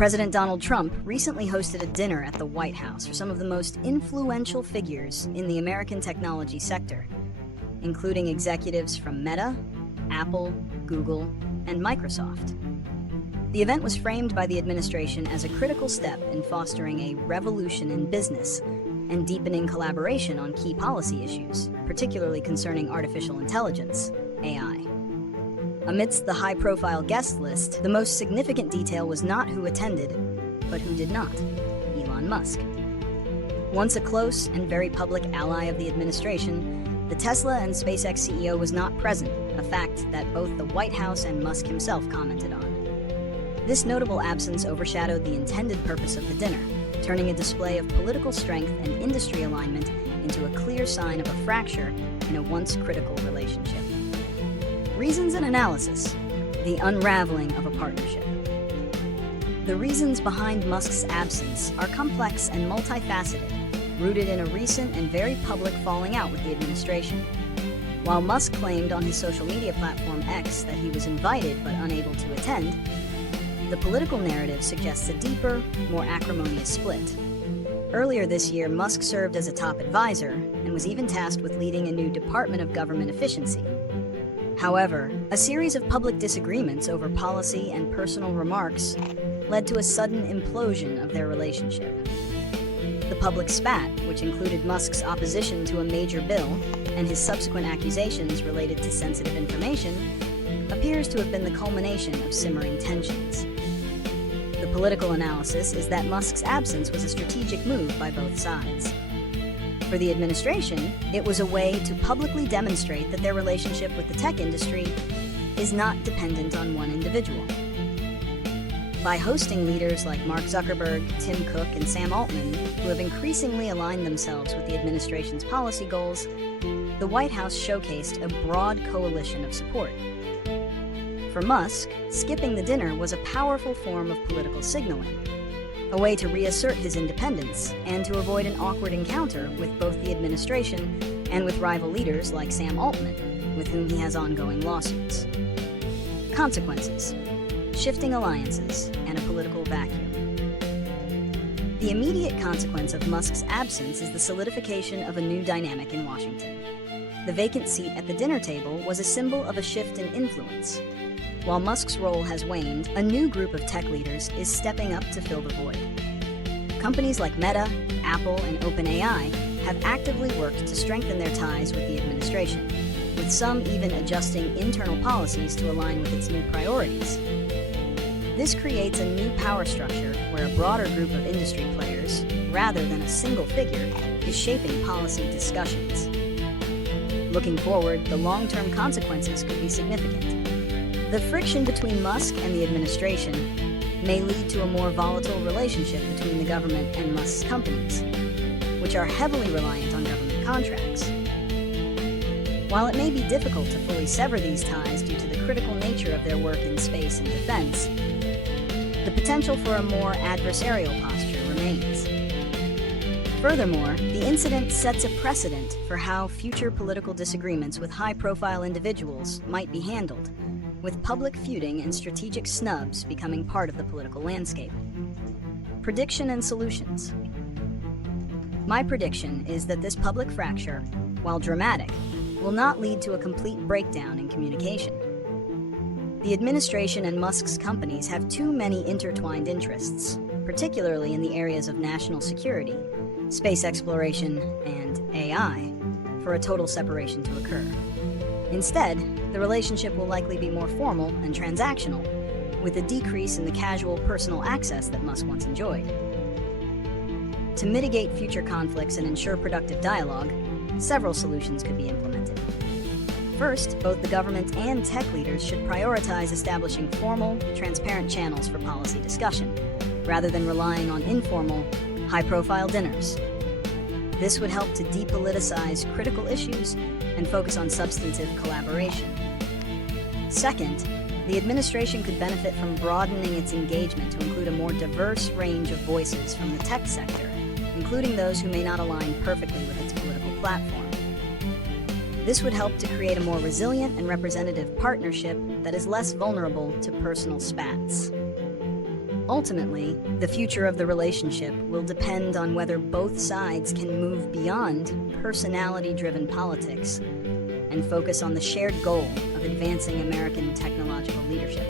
President Donald Trump recently hosted a dinner at the White House for some of the most influential figures in the American technology sector, including executives from Meta, Apple, Google, and Microsoft. The event was framed by the administration as a critical step in fostering a revolution in business and deepening collaboration on key policy issues, particularly concerning artificial intelligence, AI. Amidst the high-profile guest list, the most significant detail was not who attended, but who did not: Elon Musk. Once a close and very public ally of the administration, the Tesla and SpaceX CEO was not present, a fact that both the White House and Musk himself commented on. This notable absence overshadowed the intended purpose of the dinner, turning a display of political strength and industry alignment into a clear sign of a fracture in a once critical relationship. Reasons and analysis: the unraveling of a partnership. The reasons behind Musk's absence are complex and multifaceted, rooted in a recent and very public falling out with the administration. While Musk claimed on his social media platform X that he was invited but unable to attend, the political narrative suggests a deeper, more acrimonious split. Earlier this year, Musk served as a top advisor and was even tasked with leading a new Department of Government Efficiency. However, a series of public disagreements over policy and personal remarks led to a sudden implosion of their relationship. The public spat, which included Musk's opposition to a major bill and his subsequent accusations related to sensitive information, appears to have been the culmination of simmering tensions. The political analysis is that Musk's absence was a strategic move by both sides. For the administration, it was a way to publicly demonstrate that their relationship with the tech industry is not dependent on one individual. By hosting leaders like Mark Zuckerberg, Tim Cook, and Sam Altman, who have increasingly aligned themselves with the administration's policy goals, the White House showcased a broad coalition of support. For Musk, skipping the dinner was a powerful form of political signaling, a way to reassert his independence and to avoid an awkward encounter with both the administration and with rival leaders like Sam Altman, with whom he has ongoing lawsuits. Consequences: shifting alliances and a political vacuum. The immediate consequence of Musk's absence is the solidification of a new dynamic in Washington. The vacant seat at the dinner table was a symbol of a shift in influence. While Musk's role has waned, a new group of tech leaders is stepping up to fill the void. Companies like Meta, Apple, and OpenAI have actively worked to strengthen their ties with the administration, with some even adjusting internal policies to align with its new priorities. This creates a new power structure where a broader group of industry players, rather than a single figure, is shaping policy discussions. Looking forward, the long-term consequences could be significant. The friction between Musk and the administration may lead to a more volatile relationship between the government and Musk's companies, which are heavily reliant on government contracts. While it may be difficult to fully sever these ties due to the critical nature of their work in space and defense, the potential for a more adversarial posture remains. Furthermore, the incident sets a precedent for how future political disagreements with high-profile individuals might be handled, with public feuding and strategic snubs becoming part of the political landscape. Prediction and solutions. My prediction is that this public fracture, while dramatic, will not lead to a complete breakdown in communication. The administration and Musk's companies have too many intertwined interests, particularly in the areas of national security, space exploration, and AI, for a total separation to occur. Instead, the relationship will likely be more formal and transactional, with a decrease in the casual personal access that Musk once enjoyed. To mitigate future conflicts and ensure productive dialogue, several solutions could be implemented. First, both the government and tech leaders should prioritize establishing formal, transparent channels for policy discussion, rather than relying on informal, high-profile dinners. This would help to depoliticize critical issues and focus on substantive collaboration. Second, the administration could benefit from broadening its engagement to include a more diverse range of voices from the tech sector, including those who may not align perfectly with its political platform. This would help to create a more resilient and representative partnership that is less vulnerable to personal spats. Ultimately, the future of the relationship will depend on whether both sides can move beyond personality-driven politics and focus on the shared goal of advancing American technological leadership.